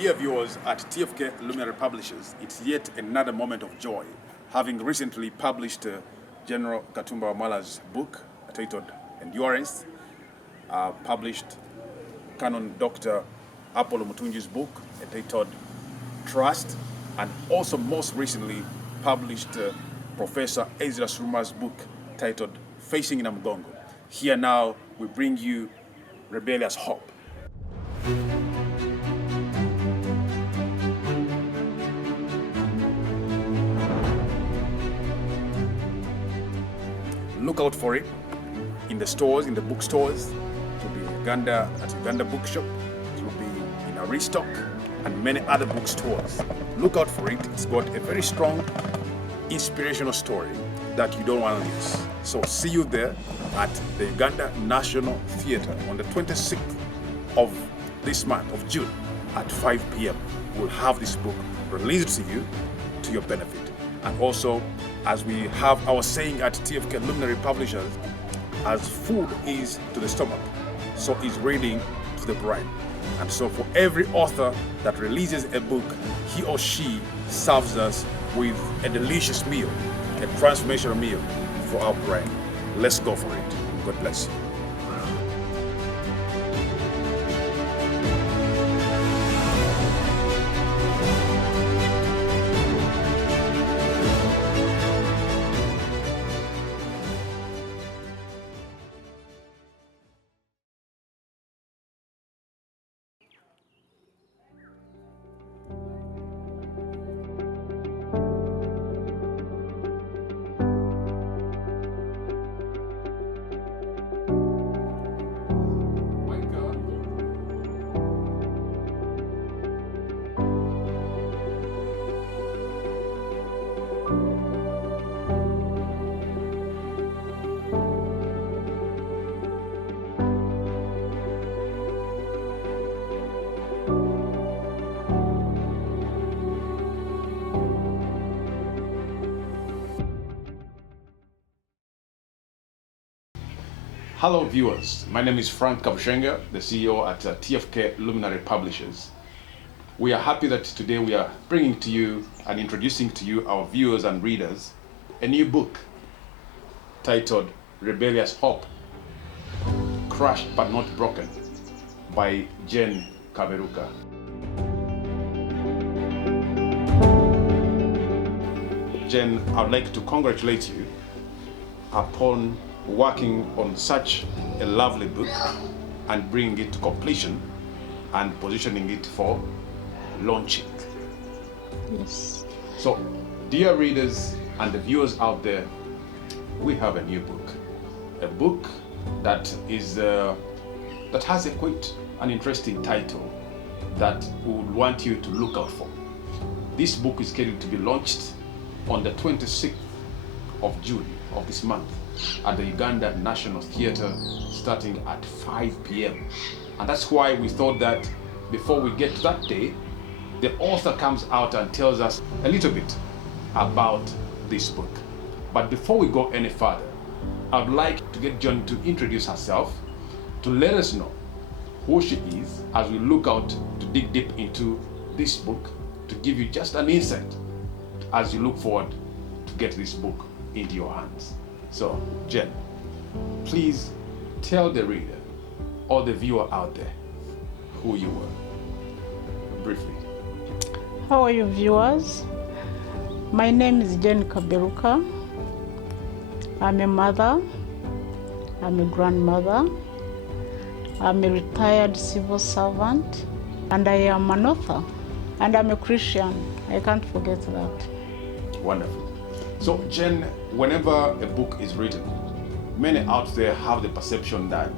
Dear viewers at TFK Luminary Publishers, it's yet another moment of joy, having recently published General Katumba Wamala's book titled Endurance, published Canon Dr. Apollo Mutunji's book entitled Trust, and also most recently published Professor Ezra Suruma's book titled Facing Namugongo. Here now we bring you Rebellious Hope. Look out for it in the stores, in the bookstores. It will be at Uganda Bookshop. It will be in a restock and many other bookstores. Look out for it. It's got a very strong inspirational story that you don't want to miss. So see you there at the Uganda National Theatre on the 26th of this month of June at 5 p.m. We'll have this book released to you to your benefit. And also, as we have our saying at TFK Luminary Publishers, as food is to the stomach, so is reading to the brain. And so for every author that releases a book, he or she serves us with a delicious meal, a transformational meal for our brain. Let's go for it. God bless you. Hello viewers, my name is Frank Kaberuka, the CEO at TFK Luminary Publishers. We are happy that today we are bringing to you and introducing to you, our viewers and readers, a new book titled Rebellious Hope, Crushed but Not Broken by Jen Kaberuka. Jen, I'd like to congratulate you upon working on such a lovely book and bringing it to completion and positioning it for launching. Yes. So, dear readers and the viewers out there, we have a new book that is that has an interesting title that we would want you to look out for. This book is scheduled to be launched on the 26th of June of this month at the Uganda National Theatre, starting at 5 p.m. And that's why we thought that before we get to that day, the author comes out and tells us a little bit about this book. But before we go any further, I'd like to get Jen to introduce herself, to let us know who she is as we look out to dig deep into this book, to give you just an insight as you look forward to get this book into your hands. So, Jen, please tell the reader or the viewer out there who you were, briefly. How are you, viewers? My name is Jen Kaberuka. I'm a mother, I'm a grandmother, I'm a retired civil servant, and I am an author, and I'm a Christian. I can't forget that. Wonderful. So, Jen, whenever a book is written, many out there have the perception that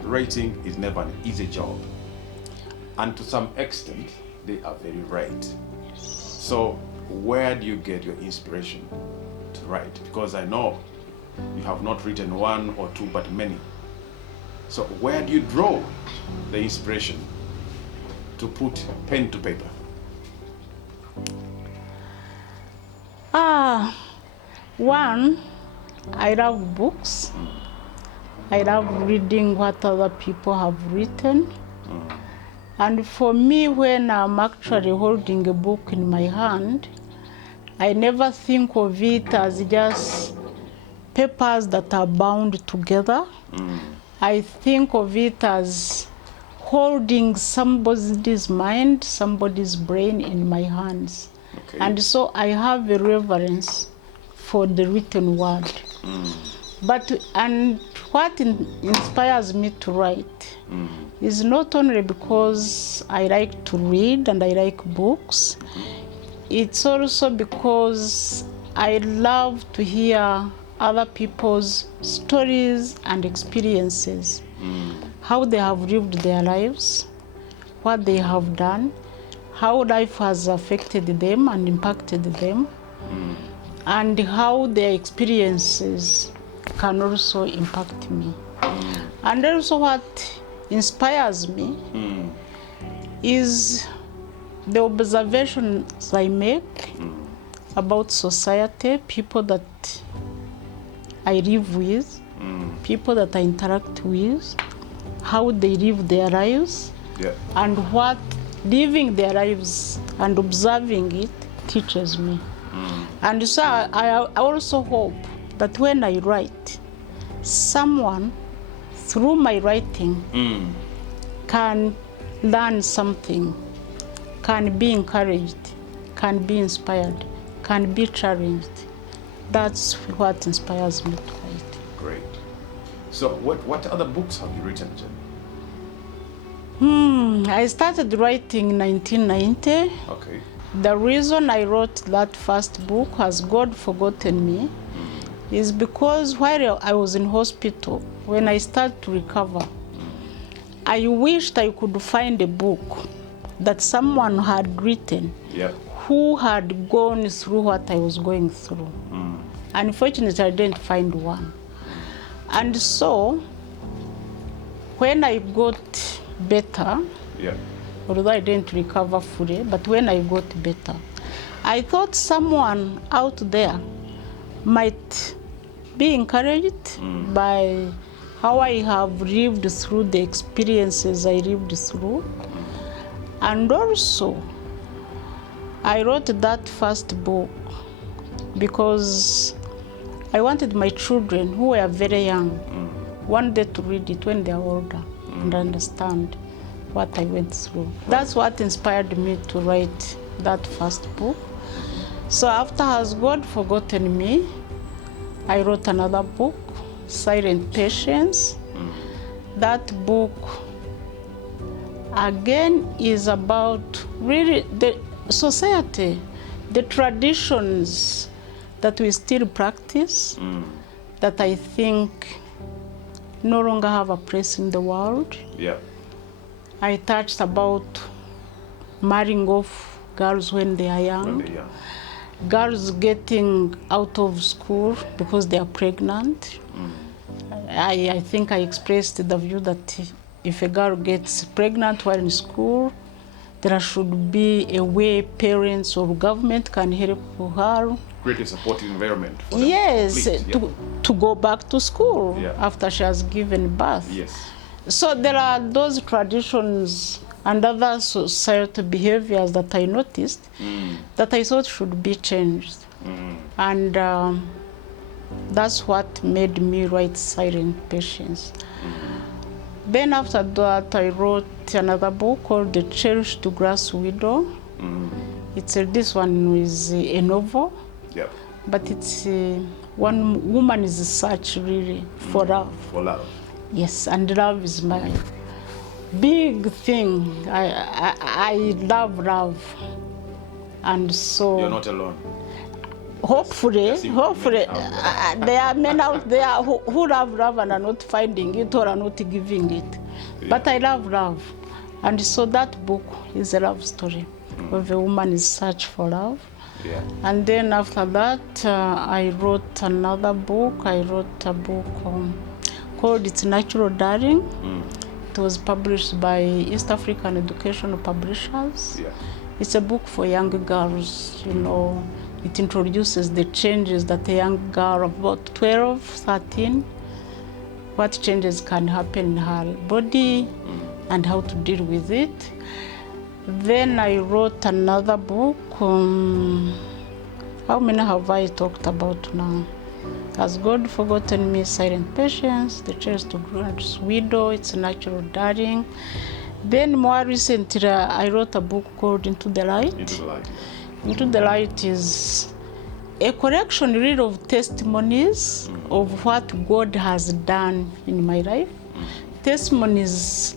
writing is never an easy job. And to some extent, they are very right. So, where do you get your inspiration to write? Because I know you have not written one or two, but many. So, where do you draw the inspiration to put pen to paper? One, I love books. I love reading what other people have written. And for me, when I'm actually holding a book in my hand, I never think of it as just papers that are bound together. I think of it as holding somebody's mind, somebody's brain in my hands. Okay. And so I have a reverence for the written word. And what inspires me to write is not only because I like to read and I like books, it's also because I love to hear other people's stories and experiences, how they have lived their lives, what they have done, how life has affected them and impacted them, and how their experiences can also impact me. And also what inspires me is the observations I make about society, people that I live with, people that I interact with, how they live their lives, and what living their lives and observing it teaches me. And so I also hope that when I write, someone through my writing can learn something, can be encouraged, can be inspired, can be challenged. That's what inspires me to write. Great. So what other books have you written, Jen? I started writing in 1990. Okay. The reason I wrote that first book, Has God Forgotten Me, is because while I was in hospital, when I started to recover, I wished I could find a book that someone had written who had gone through what I was going through. Unfortunately, I didn't find one. And so, when I got better, although I didn't recover fully, but when I got better, I thought someone out there might be encouraged by how I have lived through the experiences I lived through. And also, I wrote that first book because I wanted my children, who were very young, one day to read it when they are older and understand what I went through. That's what inspired me to write that first book. So after Has God Forgotten Me, I wrote another book, Silent Patience. That book, again, is about really the society, the traditions that we still practice, that I think no longer have a place in the world. I touched about marrying off girls when they are young, girls getting out of school because they are pregnant. I think I expressed the view that if a girl gets pregnant while in school, there should be a way parents or government can help her. Create a supportive environment for them. Yes, to go back to school after she has given birth. So there are those traditions and other societal behaviors that I noticed that I thought should be changed. And that's what made me write Silent Patience. Then after that, I wrote another book called The Cherished Grass Widow. This one is a novel, but it's one woman is search really for love. For love. Yes, and love is my big thing. I love love, and so you're not alone. Hopefully, there are men out there who love love and are not finding it or are not giving it. But I love love, and so that book is a love story of a woman's search for love. And then after that, I wrote another book. I wrote a book called It's Natural Darling. It was published by East African Educational Publishers. It's a book for young girls, you know. It introduces the changes that a young girl of about 12, 13, what changes can happen in her body, and how to deal with it. Then I wrote another book. How many have I talked about now? Has God Forgotten Me? Silent Patience, The Chase to God's Widow, It's Natural Dying. Then more recently, I wrote a book called Into the Light. Into the Light. Into the Light is a collection really of testimonies of what God has done in my life. Testimonies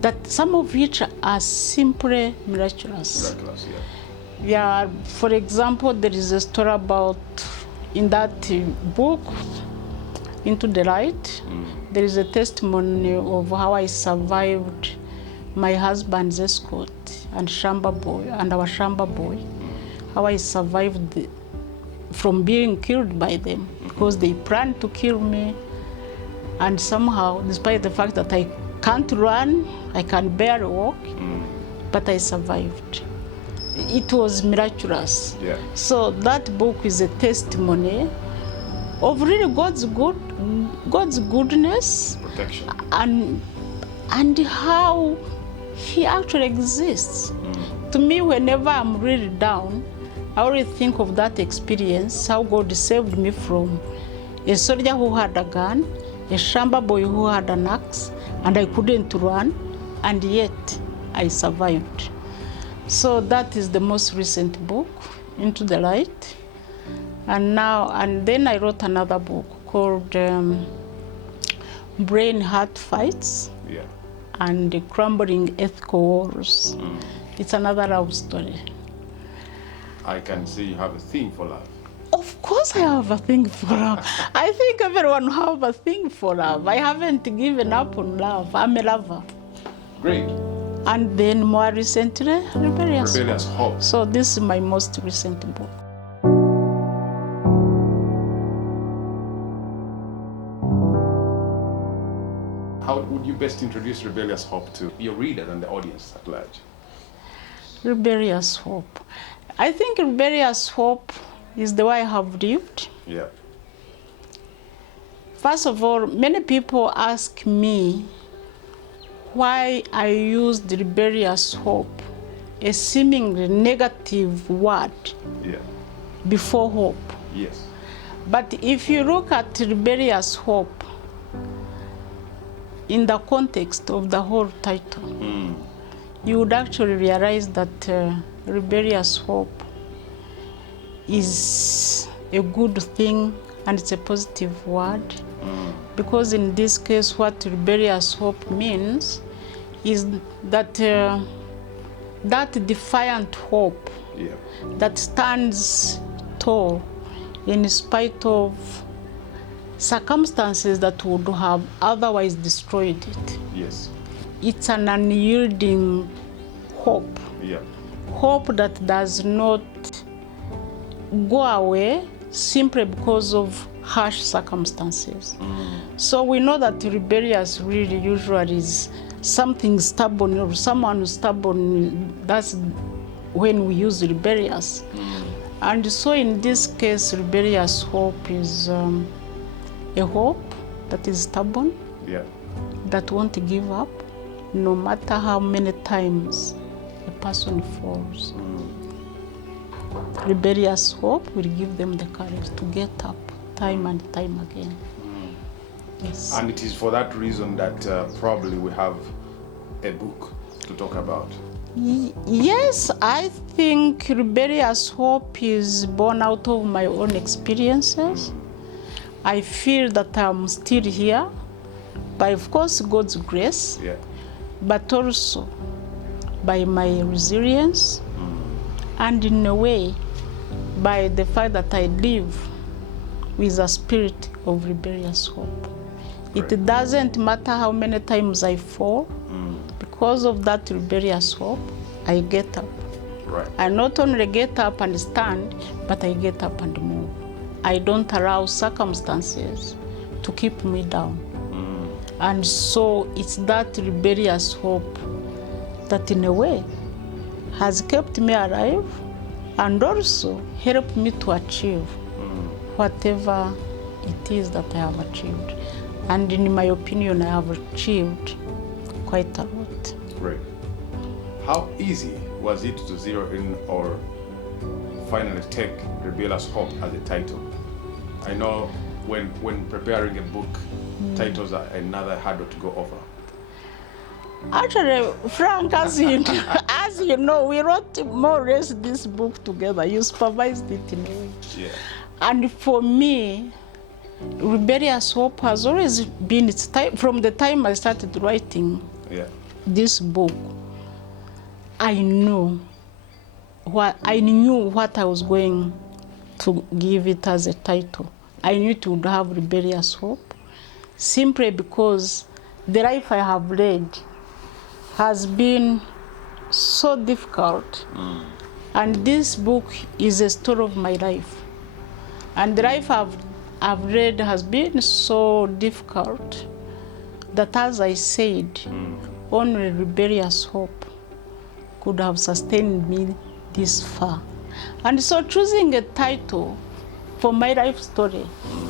that some of which are simply miraculous. Miraculous, yeah. Yeah, for example, there is a story about, in that book, Into the Light, there is a testimony of how I survived my husband's escort and our Shamba boy, how I survived from being killed by them, because they planned to kill me, and somehow, despite the fact that I can't run, I can barely walk, but I survived. It was miraculous. Yeah. So that book is a testimony of really God's goodness, Protection. and how He actually exists. To me, whenever I'm really down, I always think of that experience, how God saved me from a soldier who had a gun, a Shamba boy who had an axe, and I couldn't run, and yet I survived. So that is the most recent book, Into the Light. And then I wrote another book called Brain Heart Fights, Yeah. and the Crumbling Ethical Wars. It's another love story. I can see you have a thing for love. Of course I have a thing for love. I think everyone have a thing for love. I haven't given up on love. I'm a lover. Great. And then more recently, Rebellious Hope. So this is my most recent book. How would you best introduce Rebellious Hope to your readers and the audience at large? Rebellious Hope. I think Rebellious Hope is the way I have lived. Yeah. First of all, many people ask me why I used rebellious hope, a seemingly negative word, before hope. Yes. But if you look at rebellious hope in the context of the whole title, you would actually realize that rebellious hope is a good thing and it's a positive word. Because in this case, what rebellious hope means is that that defiant hope that stands tall in spite of circumstances that would have otherwise destroyed it. Yes. It's an unyielding hope. Yeah. Hope that does not go away simply because of harsh circumstances. So we know that rebellious really usually is something stubborn or someone who's stubborn. That's when we use rebellious. And so in this case, rebellious hope is a hope that is stubborn, that won't give up, no matter how many times a person falls. Rebellious hope will give them the courage to get up time and time again. Yes. And it is for that reason that probably we have a book to talk about. Yes, I think rebellious hope is born out of my own experiences. I feel that I'm still here, by of course God's grace, but also by my resilience, and in a way by the fact that I live with a spirit of rebellious hope. It doesn't matter how many times I fall, because of that rebellious hope, I get up. I not only get up and stand, but I get up and move. I don't allow circumstances to keep me down. And so it's that rebellious hope that in a way has kept me alive and also helped me to achieve whatever it is that I have achieved. And in my opinion, I have achieved quite a lot. brave. How easy was it to zero in or finally take Rebellious Hope as a title? I know when preparing a book, titles are another hurdle to go over. Actually, Frank, as you know, we wrote more or less this book together. You supervised it in a way. Yeah. And for me, Rebellious Hope has always been its time. From the time I started writing this book, I knew what I was going to give it as a title. I knew it would have Rebellious Hope, simply because the life I have led has been so difficult. And this book is a story of my life. And the life I've led has been so difficult that, as I said, only Rebellious Hope could have sustained me this far. And so choosing a title for my life story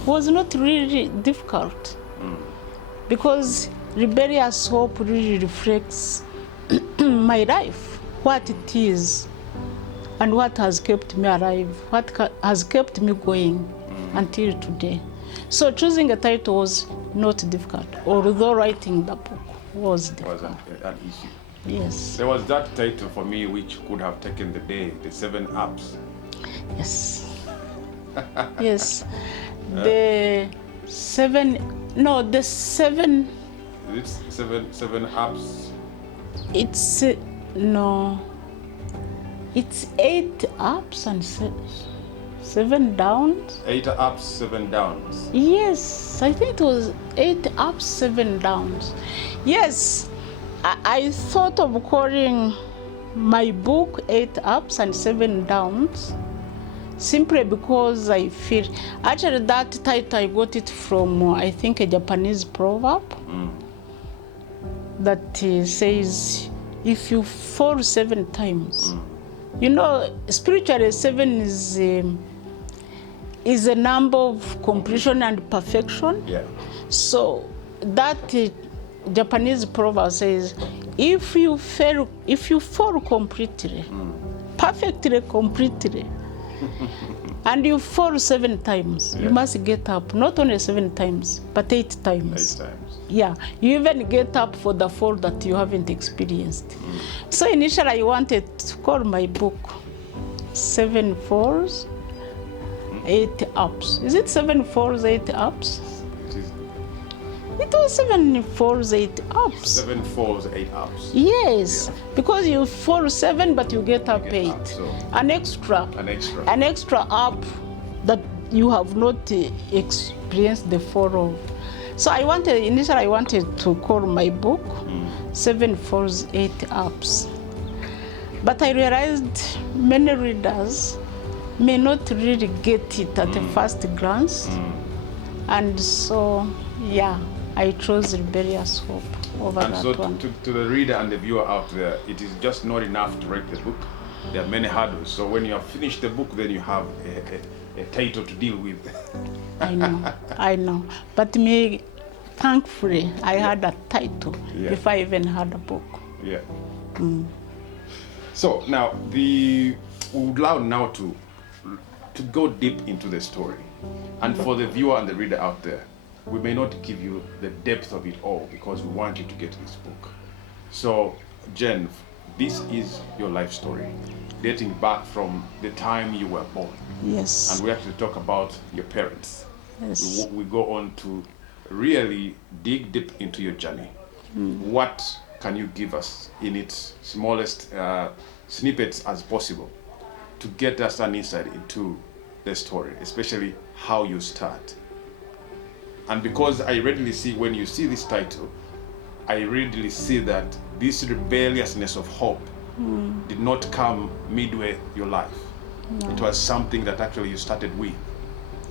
was not really difficult, because Rebellious Hope really reflects my life, what it is, and what has kept me alive, what has kept me going until today. So choosing a title was not difficult, although writing the book was difficult. Was an issue. Yes. There was that title for me which could have taken the day, the 7 Ups. Yes. Yes. The 7. It's seven ups. It's no. It's 8 ups and 7 downs. 8 ups, 7 downs. Yes, I think it was 8 ups, 7 downs. Yes, I thought of calling my book 8 ups and 7 downs, simply because I feel, actually that title I got it from, I think, a Japanese proverb that says, if you fall 7 times, you know, spiritually 7 is a number of completion and perfection. Yeah. So that Japanese proverb says, if you fall completely, perfectly, completely, and you fall 7 times, you must get up, not only 7 times, but 8 times. 8 times. Yeah, you even get up for the fall that you haven't experienced. So initially I wanted to call my book 7 Falls, 8 Ups. Is it 7 Falls, 8 Ups? It was 7 falls, 8 ups. 7 falls, 8 ups. Yes, because you fall 7, but you get up 8. Up, so An extra up that you have not experienced the fall of. So initially I wanted to call my book 7 falls, 8 ups. But I realized many readers may not really get it at a first glance. And so, yeah, I chose Rebellious Hope over and that so one. To the reader and the viewer out there, it is just not enough to write the book. There are many hurdles. So when you have finished the book, then you have a title to deal with. I know. But me, thankfully, I had a title before I even had a book. Yeah. So now, we would love now to go deep into the story. And for the viewer and the reader out there, we may not give you the depth of it all because we want you to get this book. So, Jen, this is your life story, dating back from the time you were born. Yes. And we actually talk about your parents. Yes. We go on to really dig deep into your journey. What can you give us in its smallest snippets as possible to get us an insight into the story, especially how you start? And because I readily see, when you see this title, I readily see that this rebelliousness of hope did not come midway your life. No. It was something that actually you started with.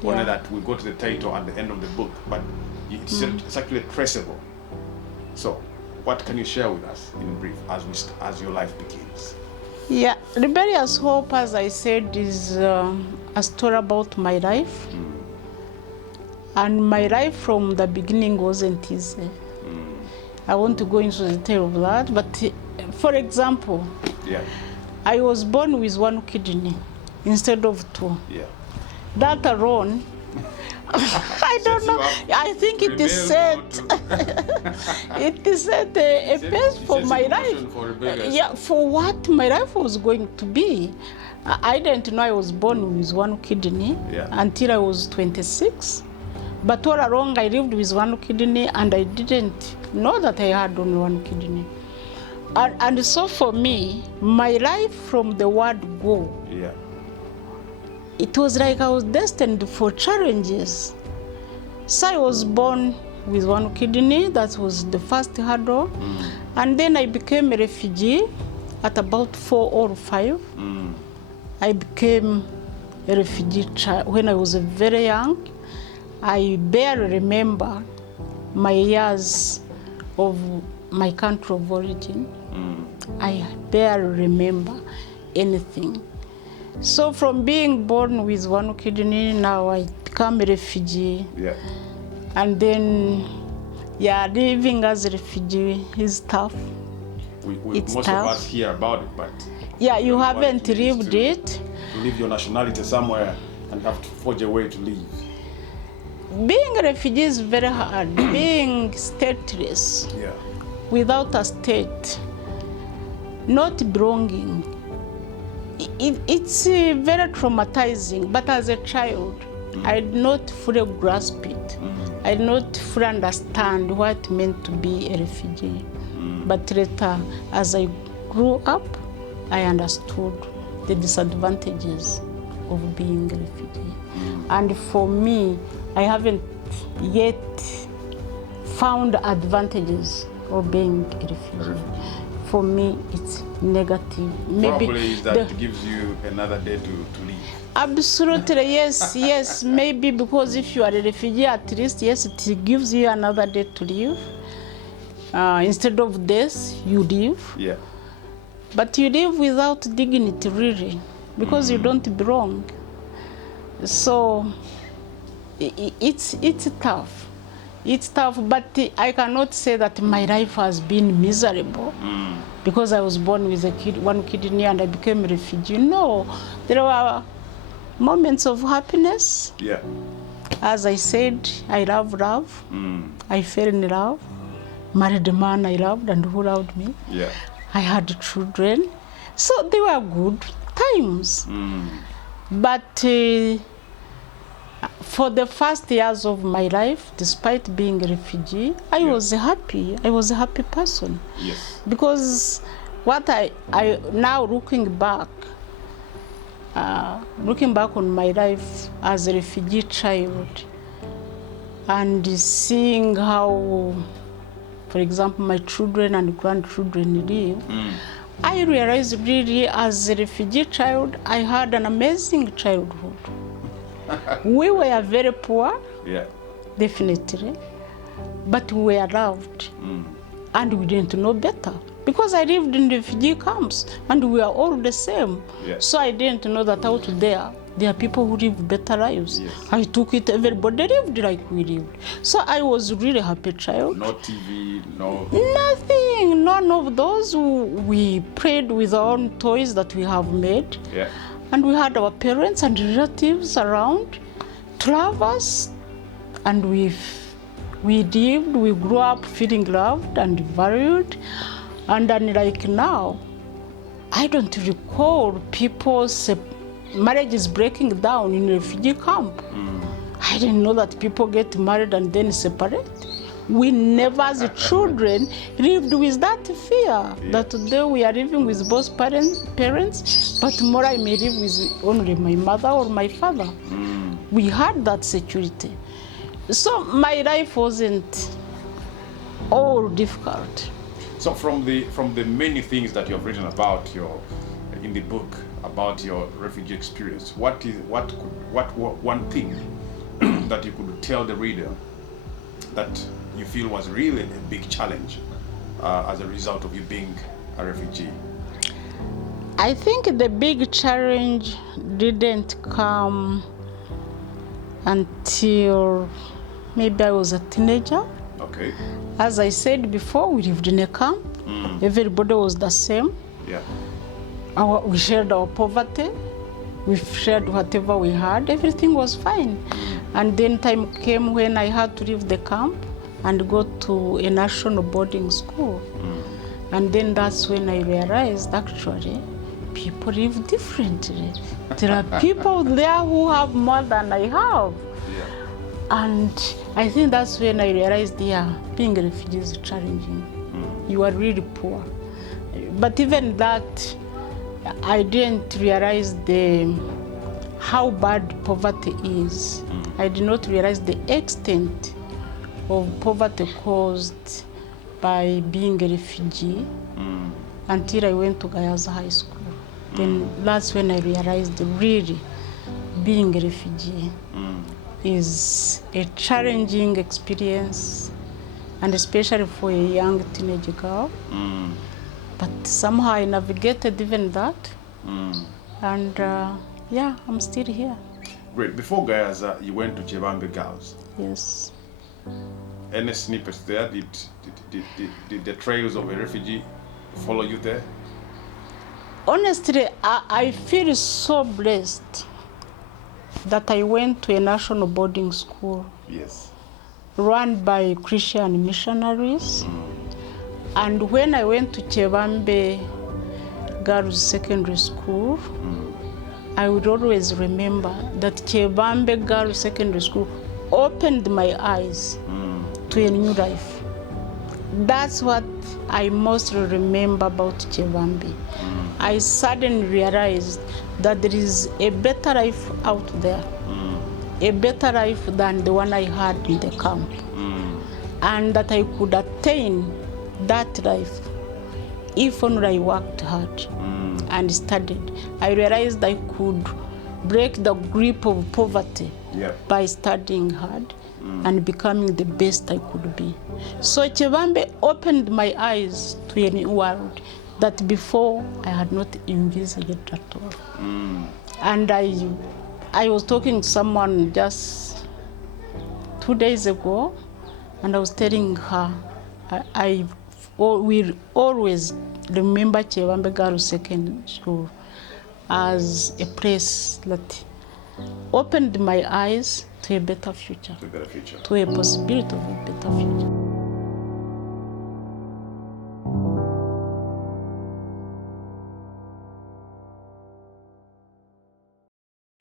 Only that we go to the title at the end of the book, but it's actually traceable. So, what can you share with us in brief as your life begins? Yeah, Rebellious Hope, as I said, is a story about my life. And my life from the beginning wasn't easy. I want to go into the detail of that, but For example, Yeah. I was born with one kidney instead of two. Yeah. That alone, I don't know. I think it is set. It is set a pace for my life. Yeah, for what my life was going to be. I didn't know I was born with one kidney until I was 26. But all along I lived with one kidney and I didn't know that I had only one kidney. And so for me, my life from the word go, it was like I was destined for challenges. So I was born with one kidney, that was the first hurdle. And then I became a refugee at about 4 or 5. I became a refugee child when I was very young. I barely remember my years of my country of origin. I barely remember anything. So from being born with one kidney, now I become a refugee. And then, living as a refugee is tough. It's most tough. Of us hear about it, but you haven't lived it. To leave your nationality somewhere and have to forge a way to leave. Being a refugee is very hard. Being stateless, without a state, not belonging, it's very traumatizing. But as a child, I did not fully grasp it. I did not fully understand what it meant to be a refugee. But later, as I grew up, I understood the disadvantages of being a refugee. And for me, I haven't yet found advantages of being a refugee. For me, it's negative. Maybe probably that gives you another day to leave. Absolutely, yes. Maybe because if you are a refugee, at least, yes, it gives you another day to live. Instead of this, you live. But you live without dignity, really, because you don't belong. So it's tough. It's tough, but I cannot say that my life has been miserable because I was born with one kidney and I became a refugee. No, there were moments of happiness. As I said, I love love. I fell in love, married a man I loved and who loved me. I had children. So they were good times. But for the first years of my life, despite being a refugee, I was happy. I was a happy person. Because what I now looking back on my life as a refugee child and seeing how, for example, my children and grandchildren live, I realized really as a refugee child, I had an amazing childhood. We were very poor, definitely, but we were loved, and we didn't know better. Because I lived in refugee camps, and we are all the same. So I didn't know that out there are people who live better lives. I took it, everybody lived like we lived. So I was really happy child. No TV, no... Nothing, none of those. We played with our own toys that we have made. And we had our parents and relatives around to love us. And we lived, we grew up feeling loved and valued. And unlike now, I don't recall people's marriages breaking down in a refugee camp. I didn't know that people get married and then separate. We never, as children, lived with that fear that today we are living with both parents, but tomorrow I may live with only my mother or my father. We had that security. So my life wasn't all difficult. So from the many things that you have written about in the book about your refugee experience, what one thing that you could tell the reader that you feel was really a big challenge as a result of you being a refugee? I think the big challenge didn't come until maybe I was a teenager. Okay. As I said before, we lived in a camp. Everybody was the same. Yeah. We shared our poverty. We shared whatever we had. Everything was fine. And then time came when I had to leave the camp and go to a national boarding school. And then that's when I realized actually people live differently. There are people there who have more than I have. Yeah. And I think that's when I realized, yeah, being a refugee is challenging. You are really poor. But even that, I didn't realize how bad poverty is. I did not realize the extent of poverty caused by being a refugee until I went to Gayaza High School. Then that's when I realized really being a refugee is a challenging experience, and especially for a young teenage girl. But somehow I navigated even that. And yeah, I'm still here. Great. Before Gayaza, you went to Chebambe Girls. Yes. Any snippets there? Did the trails of a refugee follow you there? Honestly, I feel so blessed that I went to a national boarding school. Yes. Run by Christian missionaries. And when I went to Chebambe Girls Secondary School, I would always remember that Chebambe Girls Secondary School opened my eyes to a new life. That's what I mostly remember about Chebambe. I suddenly realized that there is a better life out there, a better life than the one I had in the camp, and that I could attain that life if only I worked hard and studied. I realized I could break the grip of poverty by studying hard and becoming the best I could be. So Chebambe opened my eyes to a new world that before I had not envisaged at all. And I was talking to someone just 2 days ago, and I was telling her I will always remember Chebambe Girls Secondary School as a place that opened my eyes to a better future, to a possibility of a better future.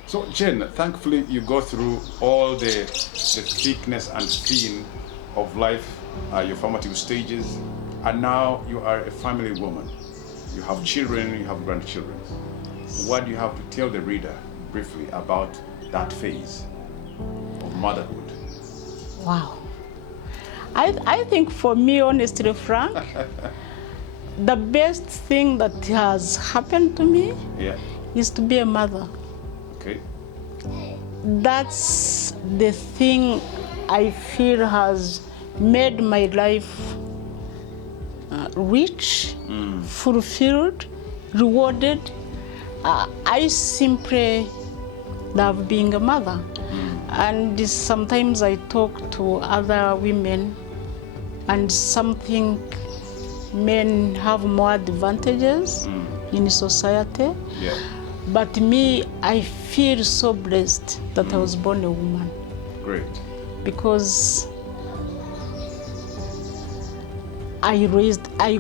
So Jen, thankfully you go through all the thickness and thin of life, your formative stages, and now you are a family woman. You have children, you have grandchildren. What do you have to tell the reader briefly about that phase of motherhood? Wow. I think for me, honestly, Frank, the best thing that has happened to me is to be a mother. Okay. That's the thing I feel has made my life rich, fulfilled, rewarded. I simply love being a mother. And sometimes I talk to other women and some think men have more advantages in society. But me, I feel so blessed that I was born a woman. Great. Because I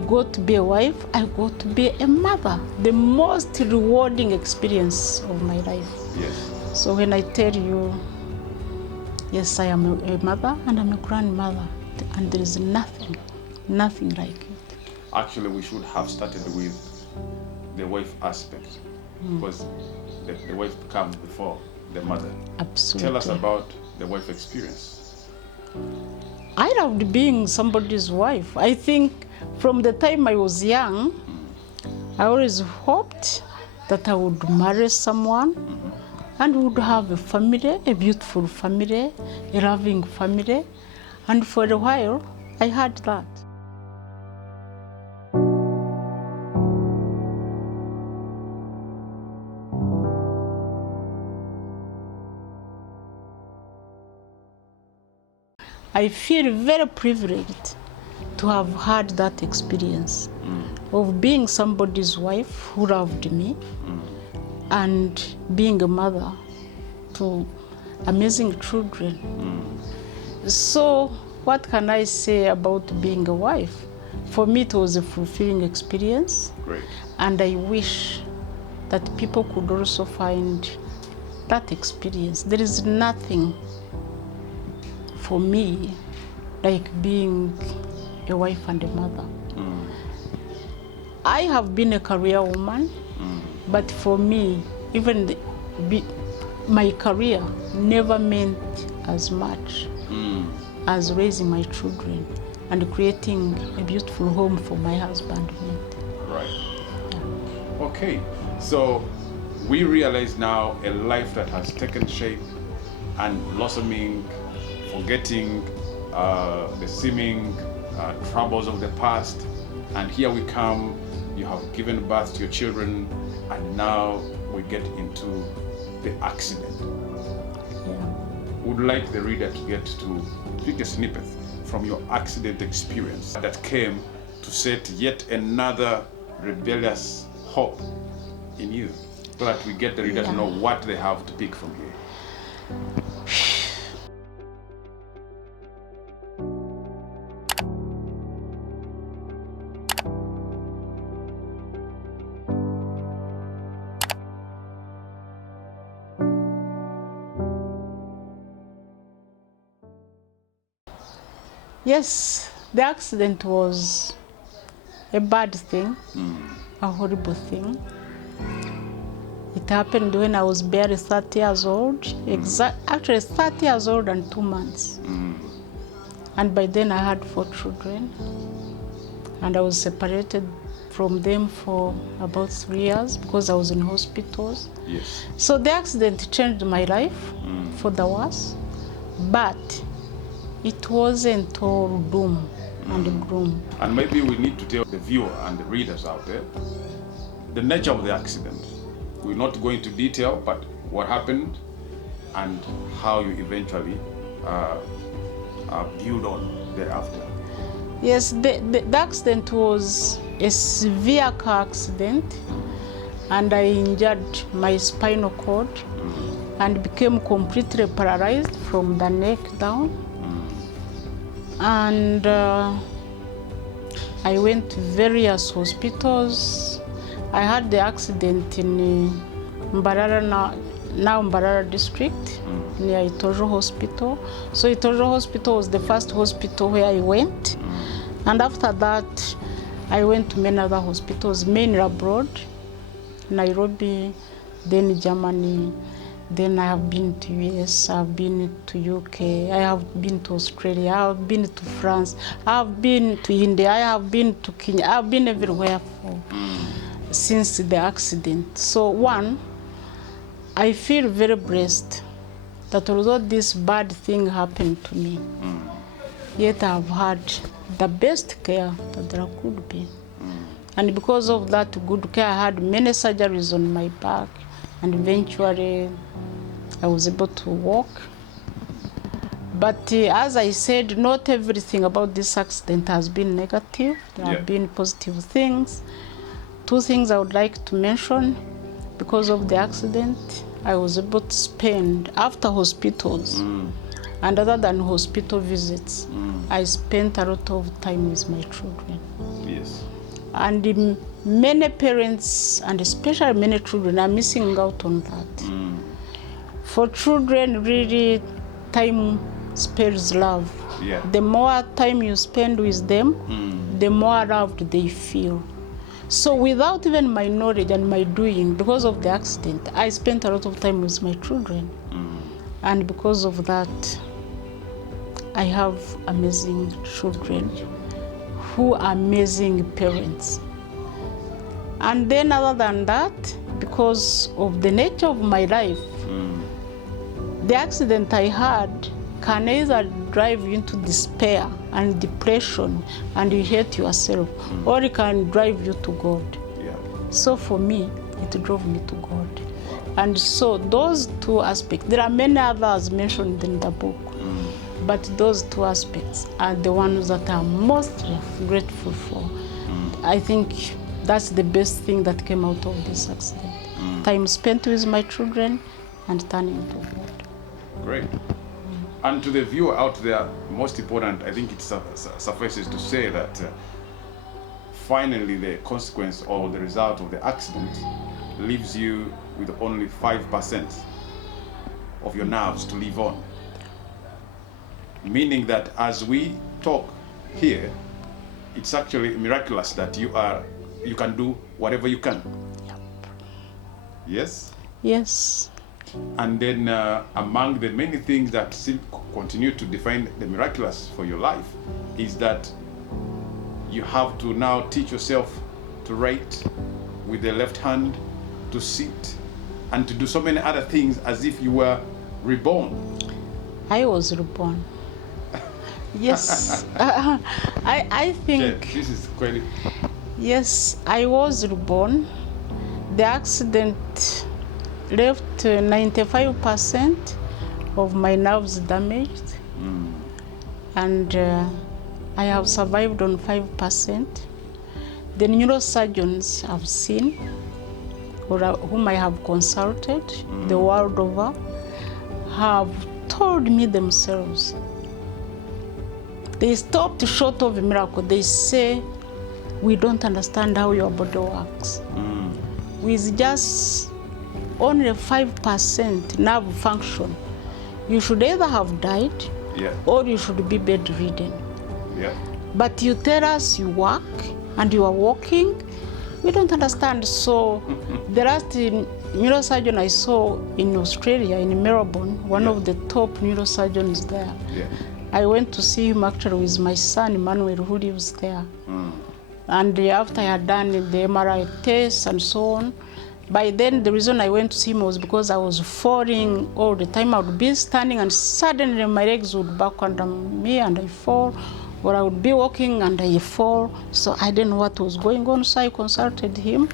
got to be a wife, I got to be a mother. The most rewarding experience of my life. Yes. So when I tell you, yes, I am a mother and I'm a grandmother, and there is nothing like it. Actually, we should have started with the wife aspect, because the wife comes before the mother. Absolutely. Tell us about the wife experience. I loved being somebody's wife. I think from the time I was young, I always hoped that I would marry someone and would have a family, a beautiful family, a loving family. And for a while, I had that. I feel very privileged to have had that experience. of being somebody's wife who loved me and being a mother to amazing children. So what can I say about being a wife? For me, it was a fulfilling experience. Great. And I wish that people could also find that experience. There is nothing for me like being a wife and a mother. I have been a career woman, but for me, even my career never meant as much as raising my children and creating a beautiful home for my husband meant. Right. Yeah. Okay, so we realize now a life that has taken shape and blossoming, forgetting the seeming troubles of the past, and here we come. You have given birth to your children, and now we get into the accident. Would like the reader to get to pick a snippet from your accident experience that came to set yet another rebellious hope in you, so that we get the reader to know what they have to pick from here. Yes, the accident was a bad thing, a horrible thing. It happened when I was barely 30 years old, actually 30 years old and 2 months. And by then I had 4 children, and I was separated from them for about 3 years because I was in hospitals. Yes. So the accident changed my life for the worse, but it wasn't all doom and gloom. And maybe we need to tell the viewer and the readers out there the nature of the accident. We're not going into detail, but what happened and how you eventually build on thereafter. Yes, the accident was a severe car accident, and I injured my spinal cord and became completely paralyzed from the neck down. And I went to various hospitals. I had the accident in Mbarara, now Mbarara district, near Itojo Hospital. So Itojo Hospital was the first hospital where I went. And after that, I went to many other hospitals, mainly abroad, Nairobi, then Germany. Then I have been to US, I have been to UK, I have been to Australia, I have been to France, I have been to India, I have been to Kenya, I have been everywhere since the accident. So one, I feel very blessed that although this bad thing happened to me, yet I have had the best care that there could be. And because of that good care, I had many surgeries on my back, and eventually I was able to walk. But as I said, not everything about this accident has been negative. There have been positive things. 2 things I would like to mention. Because of the accident, I was able to spend, after hospitals, and other than hospital visits, I spent a lot of time with my children. Yes. And many parents, and especially many children, are missing out on that. For children, really, time spells love. Yeah. The more time you spend with them, the more loved they feel. So without even my knowledge and my doing, because of the accident, I spent a lot of time with my children. And because of that, I have amazing children who are amazing parents. And then other than that, because of the nature of my life, the accident I had can either drive you into despair and depression and you hate yourself, or it can drive you to God. Yeah. So for me, it drove me to God. And so those 2 aspects, there are many others mentioned in the book, but those 2 aspects are the ones that I'm most grateful for. I think that's the best thing that came out of this accident. Time spent with my children and turning to God. Great. And to the viewer out there, most important, I think it suffices to say that finally the consequence or the result of the accident leaves you with only 5% of your nerves to live on. Meaning that as we talk here, it's actually miraculous that you can do whatever you can. Yep. Yes? Yes. And then among the many things that continue to define the miraculous for your life is that you have to now teach yourself to write with the left hand, to sit, and to do so many other things as if you were reborn. I was reborn. Yes. I think... Yeah, this is quite... Yes, I was reborn. The accident left 95% of my nerves damaged, and I have survived on 5%. The neurosurgeons I've seen, or whom I have consulted the world over, have told me themselves, they stopped short of a miracle. They say, we don't understand how your body works. With just only 5% nerve function, you should either have died or you should be bedridden. Yeah. But you tell us you work and you are walking, we don't understand. So the last neurosurgeon I saw in Australia, in Melbourne, one of the top neurosurgeons there, I went to see him actually with my son, Emmanuel, who lives there. And after I had done the MRI tests and so on, by then the reason I went to see him was because I was falling all the time. I would be standing and suddenly my legs would back under me and I fall, or I would be walking and I fall. So I didn't know what was going on, so I consulted him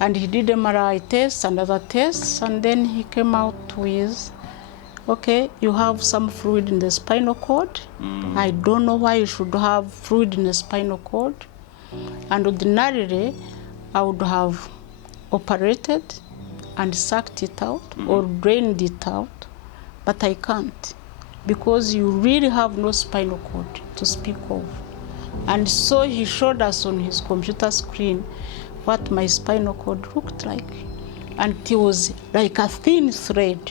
and he did MRI tests and other tests, and then he came out with, okay, you have some fluid in the spinal cord. I don't know why you should have fluid in the spinal cord. And ordinarily, I would have operated and sucked it out or drained it out, but I can't, because you really have no spinal cord to speak of. And so he showed us on his computer screen what my spinal cord looked like. And it was like a thin thread.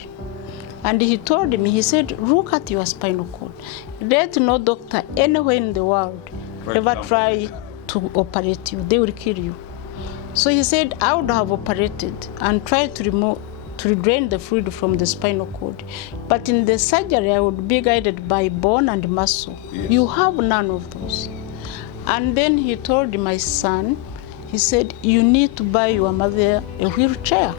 And he told me, he said, look at your spinal cord. Let no doctor anywhere in the world ever try to operate you. They will kill you. So he said, I would have operated and tried to drain the fluid from the spinal cord. But in the surgery, I would be guided by bone and muscle. Yes. You have none of those. And then he told my son, he said, you need to buy your mother a wheelchair,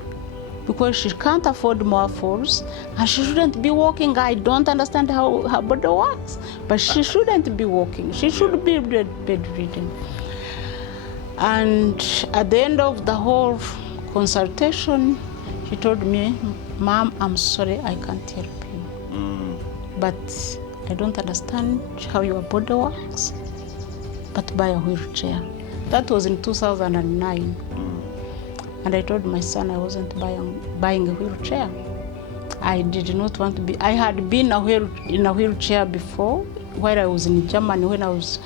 because she can't afford more falls and she shouldn't be walking. I don't understand how her body works, but she shouldn't be walking. She should be bedridden. And at the end of the whole consultation, he told me, Mom, I'm sorry, I can't help you. But I don't understand how your body works, but buy a wheelchair. That was in 2009. And I told my son I wasn't buying a wheelchair. I did not want to be. I had been in a wheelchair before, while I was in Germany, when I was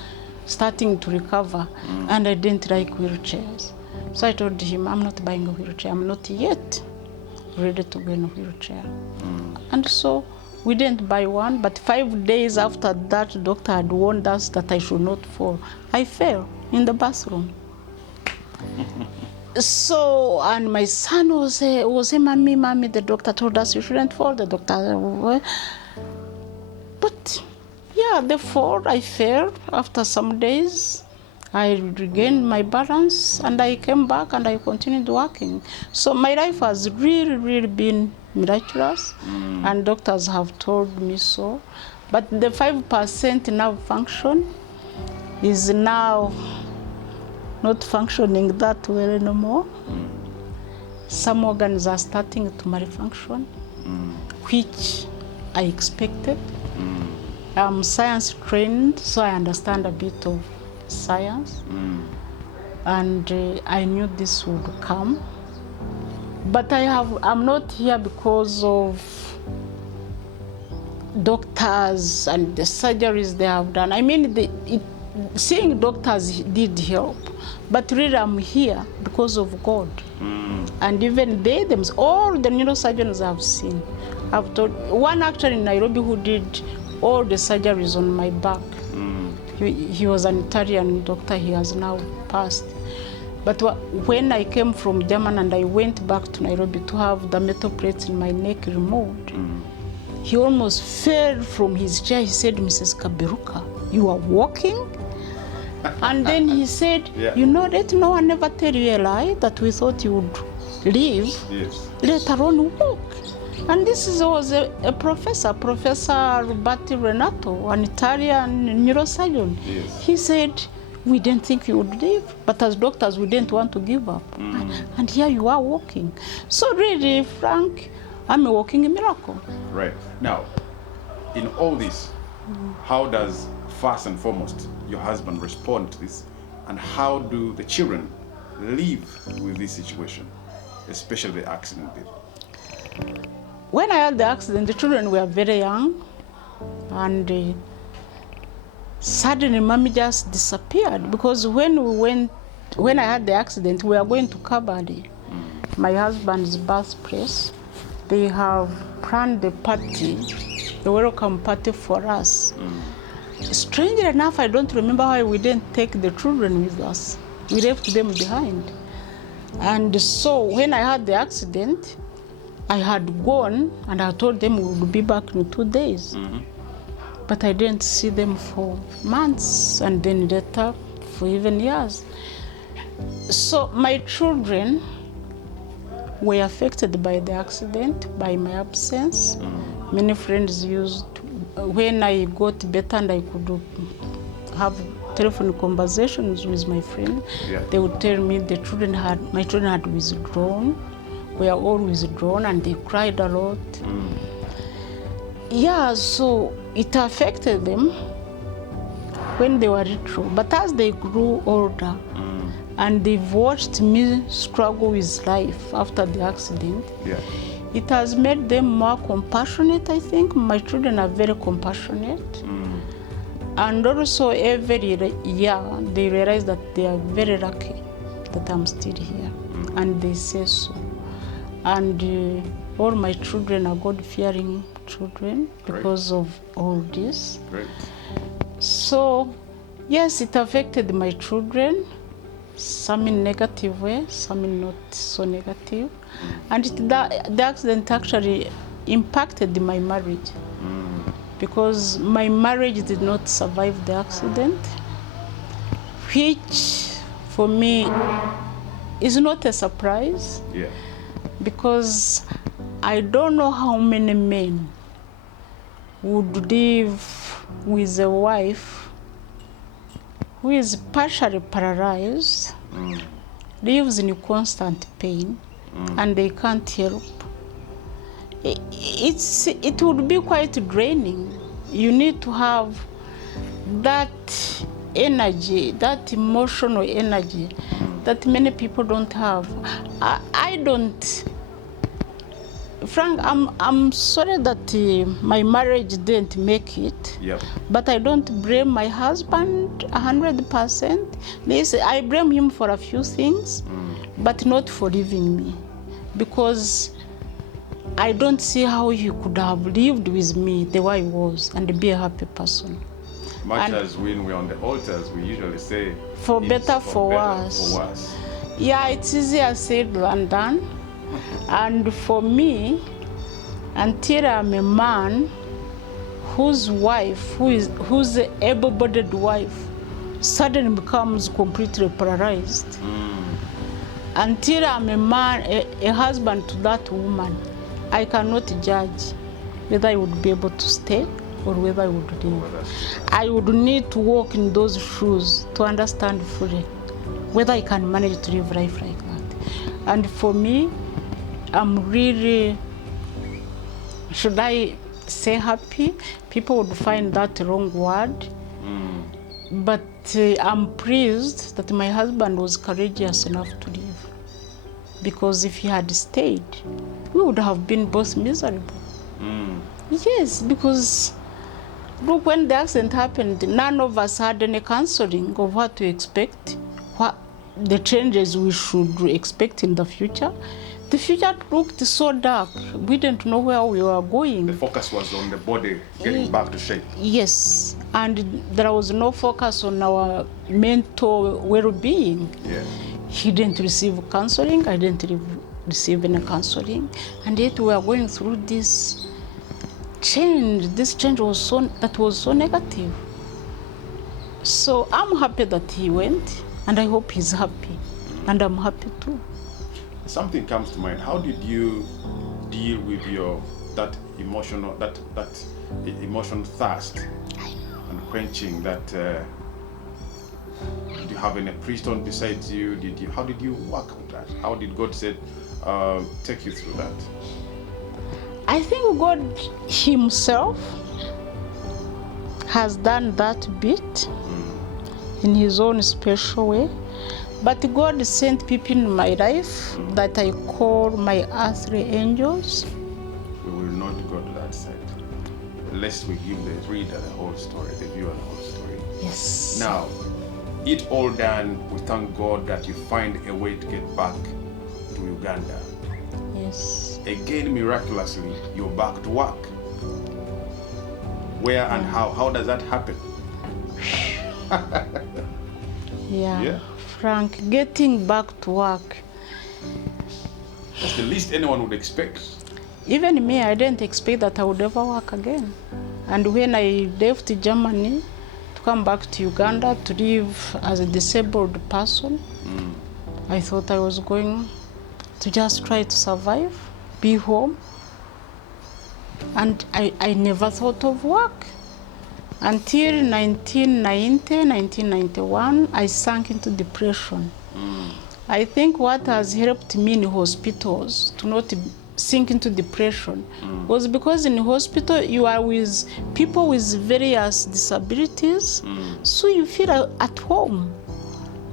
starting to recover, and I didn't like wheelchairs. So I told him, I'm not buying a wheelchair. I'm not yet ready to go in a wheelchair. And so we didn't buy one, but 5 days after that, the doctor had warned us that I should not fall. I fell in the bathroom. So, and my son was saying, Mommy, the doctor told us you shouldn't fall. The doctor, but yeah, the fall, I fell. After some days, I regained my balance and I came back and I continued working. So my life has really, really been miraculous, and doctors have told me so. But the 5% nerve function is now not functioning that well anymore. Some organs are starting to malfunction, which I expected. I'm science trained, so I understand a bit of science. and I knew this would come. But I'm not here because of doctors and the surgeries they have done. I mean, seeing doctors did help, but really I'm here because of God. And even all the neurosurgeons I've seen, I've told one actor in Nairobi who did all the surgeries on my back. He was an Italian doctor. He has now passed. But when I came from Germany and I went back to Nairobi to have the metal plates in my neck removed, he almost fell from his chair. He said, "Mrs. Kaberuka, you are walking?" And then he said, "You know, let no one ever tell you a lie that we thought you would live, let alone walk." And this was a professor, Professor Roberto Renato, an Italian neurosurgeon. He said, "We didn't think you would live, but as doctors, we didn't want to give up." And here you are walking. So really, Frank, I'm a walking miracle. Right. Now, in all this, how does, first and foremost, your husband respond to this? And how do the children live with this situation, especially the accident bit? When I had the accident, the children were very young, and suddenly Mommy just disappeared, because when I had the accident, we were going to Kabari, my husband's birthplace. They have planned the party, the welcome party for us. Strangely enough, I don't remember why we didn't take the children with us. We left them behind. And so when I had the accident, I had gone and I told them we would be back in 2 days. But I didn't see them for months, and then later for even years. So my children were affected by the accident, by my absence. Many friends used, when I got better and I could have telephone conversations with my friend, they would tell me my children had withdrawn, were all withdrawn, and they cried a lot. Yeah, so it affected them when they were little. But as they grew older, and they've watched me struggle with life after the accident, it has made them more compassionate, I think. My children are very compassionate. And also every year, they realize that they are very lucky that I'm still here. And they say so. And all my children are God-fearing children because of all this. So, yes, it affected my children, some in negative way, some in not so negative. And the accident actually impacted my marriage, because my marriage did not survive the accident, which for me is not a surprise, because I don't know how many men would live with a wife who is partially paralyzed, lives in constant pain, and they can't help. It would be quite draining. You need to have that energy, that emotional energy that many people don't have. I don't. Frank, I'm sorry that my marriage didn't make it, but I don't blame my husband 100%. I blame him for a few things, but not for leaving me, because I don't see how he could have lived with me the way I was and be a happy person. Much as when we're on the altars, we usually say, for better, for worse. Yeah, it's easier said than done. And for me, until I'm a man whose wife, who's an able-bodied wife, suddenly becomes completely paralyzed, until I'm a man, a husband to that woman, I cannot judge whether I would be able to stay or whether I would leave. I would need to walk in those shoes to understand fully whether I can manage to live life like that. And for me, I'm really, should I say happy? People would find that wrong word. But I'm pleased that my husband was courageous enough to leave. Because if he had stayed, we would have been both miserable. Yes, because look, when the accident happened, none of us had any counseling of what to expect, what the changes we should expect in the future. The future looked so dark. We didn't know where we were going. The focus was on the body getting back to shape. Yes, and there was no focus on our mental well-being. Yeah. He didn't receive counseling, I didn't receive any counseling, and yet we were going through this change. This change was so negative. So I'm happy that he went, and I hope he's happy, and I'm happy too. Something comes to mind. How did you deal with that emotional thirst and quenching that? Did you have any priest on besides you? How did you work with that? How did God take you through that? I think God himself has done that bit in his own special way. But God sent people in my life that I call my earthly angels. We will not go to that side, lest we give the reader the whole story, the viewer the whole story. Yes. Now, it all done, we thank God that you find a way to get back to Uganda. Yes. Again, miraculously, you're back to work. Where and how? How does that happen? Yeah. Frank, getting back to work. That's the least anyone would expect. Even me, I didn't expect that I would ever work again. And when I left Germany to come back to Uganda to live as a disabled person, I thought I was going to just try to survive, be home. And I never thought of work. Until 1991, I sank into depression. I think what has helped me in hospitals to not sink into depression was because in hospital you are with people with various disabilities, so you feel at home.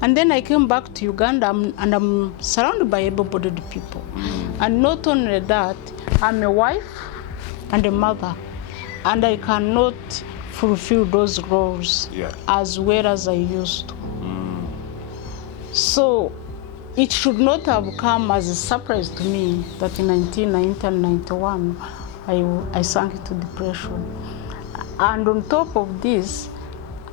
And then I came back to Uganda and I'm surrounded by able-bodied people. And not only that, I'm a wife and a mother, and I cannot fulfill those roles as well as I used to. So it should not have come as a surprise to me that in 1990 and 91 I sank into depression. And on top of this,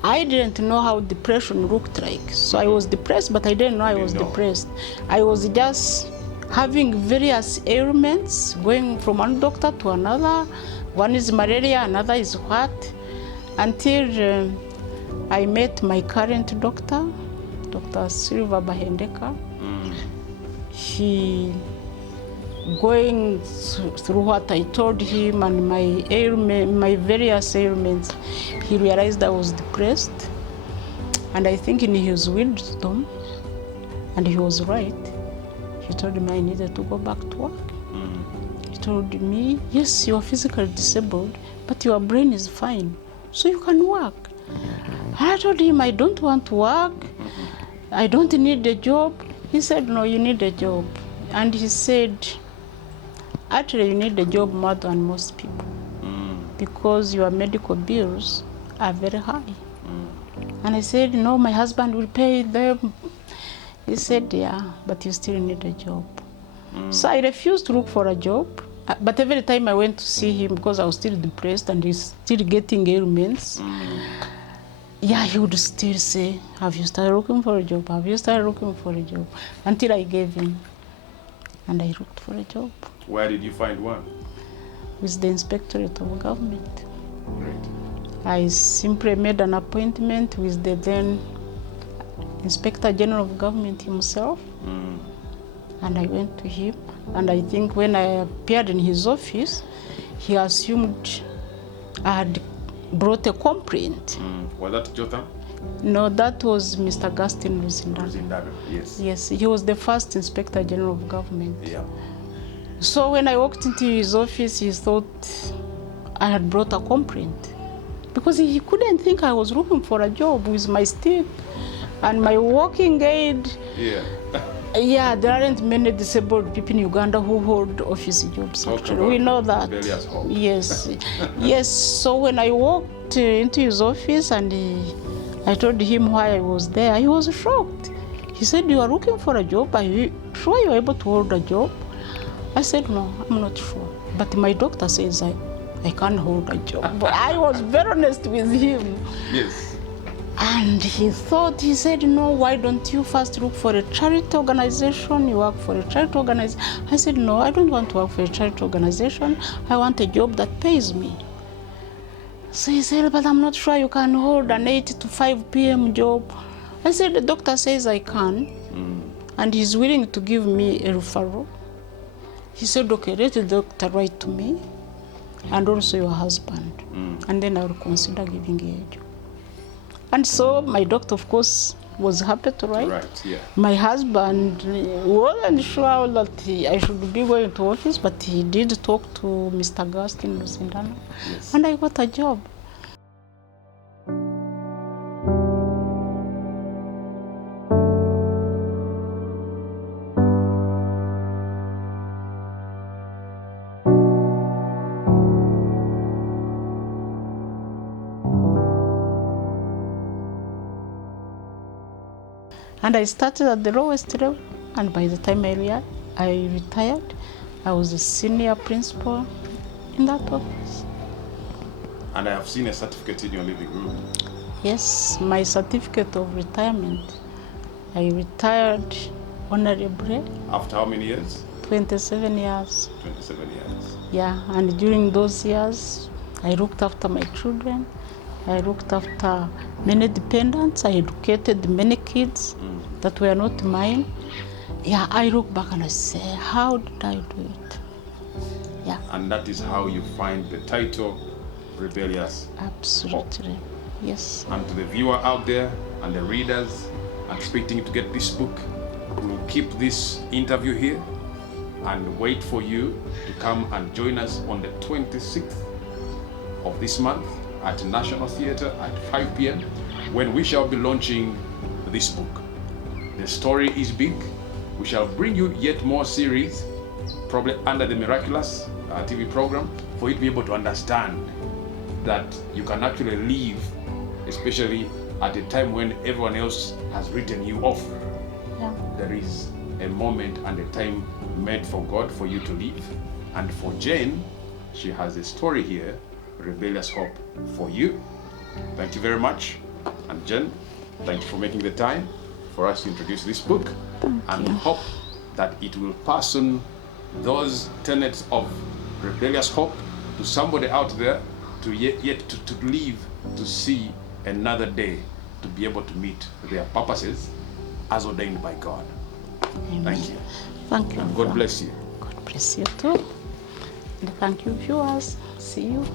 I didn't know how depression looked like. So I was depressed, but I didn't know I was depressed. I was just having various ailments, going from one doctor to another. One is malaria, another is what? Until I met my current doctor, Dr. Silva Bahendeka. He, going through what I told him and my various ailments, he realized I was depressed. And I think in his wisdom, and he was right, he told me I needed to go back to work. He told me, yes, you are physically disabled, but your brain is fine, so you can work. I told him I don't want to work, I don't need a job. He said, no, you need a job. And he said, actually, you need a job more than most people because your medical bills are very high. And I said, no, my husband will pay them. He said, yeah, but you still need a job. So I refused to look for a job. But every time I went to see him, because I was still depressed and he's still getting ailments, yeah, he would still say, have you started looking for a job? Have you started looking for a job? Until I gave in and I looked for a job. Where did you find one? With the Inspectorate of Government. Great. I simply made an appointment with the then Inspector General of Government himself. And I went to him. And I think when I appeared in his office, he assumed I had brought a complaint. Was that Jotham? No, that was Mr. Augustine Ruzindano. Ruzindano, yes. Yes, he was the first Inspector General of Government. Yeah. So when I walked into his office, he thought I had brought a complaint. because he couldn't think I was looking for a job with my stick and my walking aid. Yeah. Yeah, there aren't many disabled people in Uganda who hold office jobs. Actually, we know that. Rebellious Hope. Yes, yes. So when I walked into his office and I told him why I was there, he was shocked. He said, "You are looking for a job? Are you sure you are able to hold a job?" I said, "No, I'm not sure. But my doctor says I can't hold a job." But I was very honest with him. Yes. And he said, "No, why don't you first look for a charity organization? You work for a charity organization." I said, "No, I don't want to work for a charity organization. I want a job that pays me." So he said, "But I'm not sure you can hold an 8 to 5 p.m. job." I said, "The doctor says I can, and he's willing to give me a referral." He said, "Okay, let the doctor write to me, and also your husband, and then I will consider giving you a job." And so my doctor, of course, was happy to write. Right, yeah. My husband wasn't sure that I should be going to office, but he did talk to Mr. Gaston Lusindano, Yes. and I got a job. And I started at the lowest level, and by the time I retired, I was a senior principal in that office. And I have seen a certificate in your living room. Yes, my certificate of retirement. I retired honorably. After how many years? 27 years. 27 years. Yeah, and during those years, I looked after my children. I looked after many dependents. I educated many kids that were not mine. Yeah, I look back and I say, how did I do it? Yeah. And that is how you find the title, Rebellious Hope. Absolutely. Yes. And to the viewer out there and the readers expecting to get this book, we'll keep this interview here and wait for you to come and join us on the 26th of this month at National Theatre at 5 p.m. when we shall be launching this book. The story is big. We shall bring you yet more series, probably under the Miraculous TV program, for you to be able to understand that you can actually live, especially at a time when everyone else has written you off. Yeah. There is a moment and a time made for God for you to live. And for Jane, she has a story here, Rebellious Hope, for you. Thank you very much. And Jen, thank you for making the time for us to introduce this book. And we hope that it will pass on those tenets of Rebellious Hope to somebody out there to yet to live, to see another day, to be able to meet their purposes as ordained by God. Amen. Thank you. Thank you. And God bless you. God bless you too. And thank you, viewers. See you.